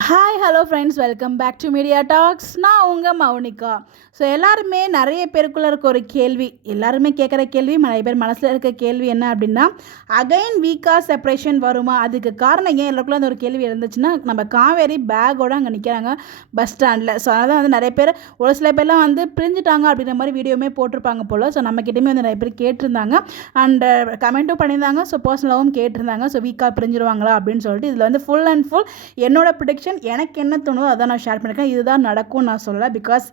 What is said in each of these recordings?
Hi hello friends, welcome back to Media Talks. நான் உங்கள் Mounika. So எல்லாருமே நிறைய பேருக்குள்ளே இருக்க ஒரு கேள்வி, எல்லாருமே கேட்குற கேள்வி, நிறைய பேர் மனசில் இருக்க கேள்வி என்ன அப்படின்னா, அகைன் வீக்கா செப்பரேஷன் வருமா? அதுக்கு காரணம் ஏன் எல்லாருக்குள்ள அந்த ஒரு கேள்வி இருந்துச்சுன்னா, நம்ம காவேரி பேக்கோடு அங்கே நிற்கிறாங்க பஸ் ஸ்டாண்டில். ஸோ அதனால் வந்து நிறைய பேர், ஒரு சில பேர்லாம் வந்து பிரிஞ்சுட்டாங்க அப்படின்ற மாதிரி வீடியோமே போட்டிருப்பாங்க போல். ஸோ நம்மக்கிட்டேயுமே வந்து நிறைய பேர் கேட்டிருந்தாங்க அண்டு கமெண்ட்டும் பண்ணியிருந்தாங்க. ஸோ பர்சனலாகவும் கேட்டிருந்தாங்க. ஸோ வீக்காக பிரிஞ்சிருவாங்களா அப்படின்னு சொல்லிட்டு. இதில் வந்து ஃபுல் அண்ட் ஃபுல் என்னோட ப்ரிடிக்ஷன், எனக்கு என்ன தோணுதோ அதான் நான் ஷேர் பண்ணியிருக்கேன். இதுதான் நடக்கும் நான் சொல்லலை. பிகாஸ்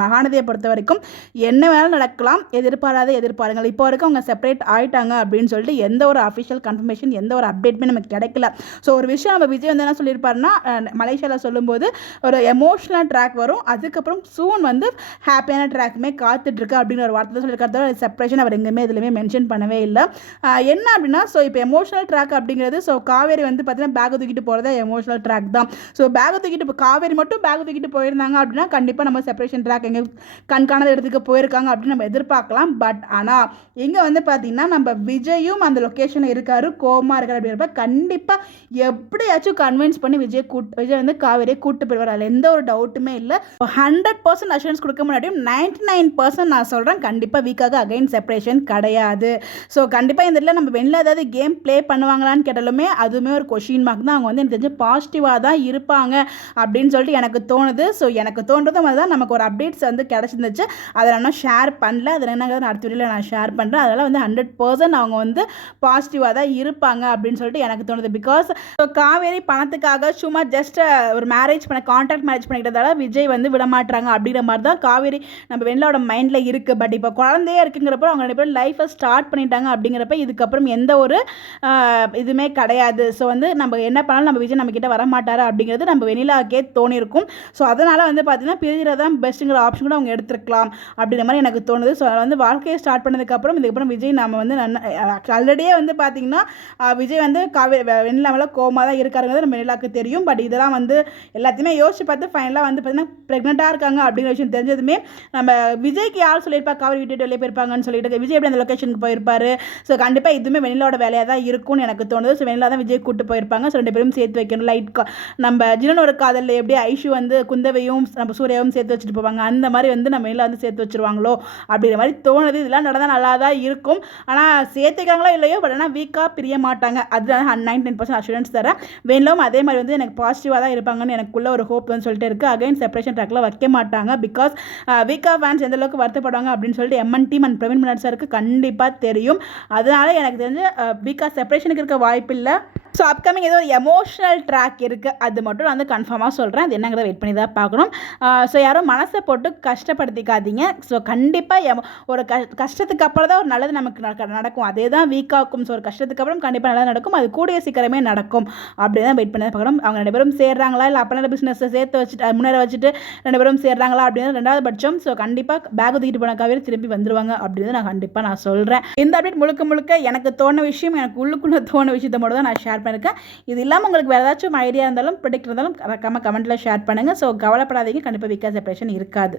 மகாநதியை பொறுத்த வரைக்கும் என்ன வேணாலும் நடக்கலாம், எதிர்பாருங்கள். இப்போ வரைக்கும் அவங்க செப்பரேட் ஆகிட்டாங்க அப்படின்னு சொல்லிட்டு எந்த ஒரு அஃபிஷியல் கன்ஃபர்மேஷன், எந்த ஒரு அப்டேட்டுமே நமக்கு கிடைக்கல. ஸோ ஒரு விஷயம் நம்ம விஜய் வந்து என்ன சொல்லியிருப்பாருன்னா, மலேசியாவில் சொல்லும்போது ஒரு எமோஷனல் ட்ராக் வரும், அதுக்கப்புறம் சூன் வந்து ஹாப்பியான ட்ராக்குமே காத்துட்ருக்கு அப்படின்னு ஒரு வார்த்தை தான் சொல்லியிருக்காரு. செப்பரேஷன் அவர் எங்கேயுமே இதுலையுமே மென்ஷன் பண்ணவே இல்லை. என்ன அப்படின்னா, ஸோ இப்போ எமோஷனல் ட்ராக் அப்படிங்கிறது, ஸோ காவேரி வந்து பார்த்தீங்கன்னா பேக்கை தூக்கிட்டு போகிறதா எமோஷனல் ட்ராக் தான். ஸோ பேக்கை தூக்கிட்டு, இப்போ காவேரி மட்டும் பேக்கை தூக்கிட்டு போயிருந்தாங்க அப்படின்னா கண்டிப்பாக நம்ம செப்பரேஷன் ட்ராக் எங்கே கண்காணாத இடத்துக்கு போயிருக்காங்க அப்படின்னு நம்ம எதிர்பார்க்கலாம். பட் ஆனால் இங்கே வந்து பார்த்திங்கன்னா நம்ம விஜயும் அந்த லொக்கேஷனில் இருக்காரு, கோவமாக இருக்கார் அப்படின்றப்ப கண்டிப்பாக எப்படியாச்சும் கன்வின்ஸ் பண்ணி விஜய் வந்து காவேரியை கூப்பிட்டு போயிடுவார். அதில் எந்த ஒரு டவுட்டுமே இல்லை. 100% அஷூரன்ஸ் கொடுக்க முன்னாடியும் 99% நான் சொல்கிறேன், கண்டிப்பாக வீக்காக அகைன் செப்பரேஷன் கிடையாது. ஸோ கண்டிப்பாக இந்த இதில் நம்ம வெளில ஏதாவது கேம் ப்ளே பண்ணுவாங்களான்னு கேட்டாலுமே அதுவுமே ஒரு கொஷின் மார்க் தான். அவங்க வந்து எனக்கு தெரிஞ்சு பாசிட்டிவாக தான் இருப்பாங்க அப்படின்னு சொல்லிட்டு எனக்கு தோணுது. ஸோ எனக்கு தோன்றது மாதிரி தான் நமக்கு ஒரு அப்டேட்ஸ் வந்து கிடச்சிருந்துச்சு. அதை நான் ஷேர் பண்ணல, அதில் என்னங்கிறது அடுத்த வீடியோவில் நான் ஷேர் பண்ணுறேன். அதனால் வந்து 100% அவங்க வந்து பாசிட்டிவாக தான் இருப்பாங்க அப்படின்னு சொல்லிட்டு எனக்கு தோணுது. பிகாஸ் காவேரி பணத்துக்காக சும்மா ஜஸ்ட் ஒரு மேரேஜ் கான்ட்ராக்ட் மேரேஜ் பண்ணிக்கிறதால விஜய் வந்து விடமாட்டுறாங்க அப்படிங்கிற மாதிரி தான் காவேரி நம்ம வெண்ணிலாவோட மைண்டில் இருக்குது. பட் இப்போ குழந்தையே இருக்குங்கிறப்ப அவங்க ரெண்டு பேரும் லைஃப்பை ஸ்டார்ட் பண்ணிட்டாங்க அப்படிங்கிறப்ப இதுக்கப்புறம் எந்த ஒரு இதுவுமே கிடையாது. ஸோ வந்து நம்ம என்ன பண்ணாலும் நம்ம விஜய் நம்மக்கிட்ட வரமாட்டார் அப்படிங்கிறது நம்ம வெண்ணிலாக்கே தோணியிருக்கும். ஸோ அதனால் வந்து பார்த்திங்கன்னா பிரிகிறதான் பெஸ்ட்டுங்கிற ஆப்ஷன் கூட அவங்க எடுத்துருக்கலாம் அப்படிங்கிற மாதிரி எனக்கு தோணுது. ஸோ அதில் வந்து வாழ்க்கையை ஸ்டார்ட் பண்ணதுக்கப்புறம் இதுக்கப்புறம் விஜய் நம்ம வந்து ஆல்ரெடியே வந்து பார்த்திங்கன்னா விஜய் வந்து வெண்ணிலாவில் கோவமாக தான் இருக்காருங்கிறது நம்ம வெண்ணிலாவுக்கு தெரியும். பட் இதெல்லாம் வந்து எல்லாத்தையுமே யோசிச்சு பார்த்து ஃபைனலாக வந்து பார்த்திங்கன்னா ப்ரெக்னெண்ட்டாக இருக்காங்க அப்படிங்கிற விஷயம் தெரிஞ்சதுமே நம்ம விஜய்க்கு யார் சொல்லியிருப்பா காவேரி விட்டுட்டு வெளியே போயிருப்பாங்கன்னு சொல்லிட்டு விஜய் எப்படி அந்த லொக்கேஷனுக்கு போயிருப்பாரு. ஸோ கண்டிப்பாக இதுவுமே வெண்ணிலாவோட வேலையாக தான் இருக்கும்னு எனக்கு தோணுது. ஸோ வெண்ணிலா தான் விஜய் கூப்பிட்டு போயிருப்பாங்க. ஸோ ரெண்டு பேரும் சேர்த்து வைக்கணும். நம்ம ஜினன் ஒரு காதலில் எப்படி ஐஷு வந்து குந்தவையும் நம்ம சூர்யாவும் சேர்த்து வச்சுட்டு போவாங்க, அந்த மாதிரி வந்து நம்ம வெண்ணிலா வந்து சேர்த்து வச்சுருவாங்களோ அப்படிங்கிற மாதிரி தோணுது. இதெல்லாம் நடந்தால் நல்லா தான் இருக்கும். ஆனால் சேர்த்துக்கிறாங்களோ இல்லையோ, பட் ஆனால் வீக்காக பிரிய மாட்டாங்க. அது 99% அஷூரன்ஸ் தரேன். வெண்ணிலாவும் அதே மாதிரி வந்து எனக்கு பாசிட்டிவாக தான் இருப்பாங்கன்னு எனக்குள்ள ஒரு ஹோப் வந்து சொல்லிட்டு இருக்குது. அகைன் செப்பரேஷன் ட்ராக்கில் வைக்க மாட்டாங்க. பிகாஸ் வீக்கா ஃபேன்ஸ் எந்த அளவுக்கு வருத்தப்படுவாங்க அப்படின்னு சொல்லிட்டு MN team and Praveen Mannar சாருக்கு கண்டிப்பாக தெரியும். அதனால் எனக்கு தெரிஞ்சு வீக்கா செப்பரேஷனுக்கு இருக்க வாய்ப்பு இல்லை. ஸோ அப்கமிங் ஏதோ ஒரு எமோஷனல் ட்ராக் இருக்குது, அது மட்டும் நான் வந்து கன்ஃபார்மாக சொல்கிறேன். அது என்னங்கிறத வெயிட் பண்ணி தான் பார்க்கணும். ஸோ யாரும் மனசை போட்டு கஷ்டப்படுத்திக்காதீங்க. ஸோ கண்டிப்பாக ஒரு கஷ்டத்துக்கு அப்புறம் தான் ஒரு நல்லது நமக்கு நடக்கும். அதே தான் வீக்காகும். ஸோ ஒரு கஷ்டத்துக்கு அப்புறம் கண்டிப்பாக நல்லது நடக்கும். அது கூடிய சீக்கிரமே நடக்கும். அப்படி தான் வெயிட் பண்ணி தான் பார்க்கணும். அவங்க ரெண்டு பேரும் சேர்றாங்களா, இல்லை அப்போ பிஸ்னஸை சேர்த்து வச்சுட்டு முன்னேற வச்சுட்டு ரெண்டு பேரும் சேர்றாங்களா அப்படின்னு ரெண்டாவது பட்சம். ஸோ கண்டிப்பாக பேக் தூக்கிட்டு போன காவேரி திரும்பி வந்துருவாங்க அப்படின்னு நான் கண்டிப்பாக நான் சொல்கிறேன். இந்த அப்டேட் முழுக்க எனக்கு தோண விஷயம், எனக்கு உள்ளுக்குள்ளே தோண விஷயத்தை மட்டும் தான் நான் ஷேர் பண்ணியிருக்கேன். இது இல்லாமல் உங்களுக்கு வேறு ஏதாச்சும் ஐடியா இருந்தாலும் ப்ரெடிக்ட் இருந்தாலும் கமெண்ட்டில் ஷேர் பண்ணுங்கள். ஸோ கவலைப்படாதீங்க, கண்டிப்பாக வீக்கா செப்பரேஷன் இருக்காது.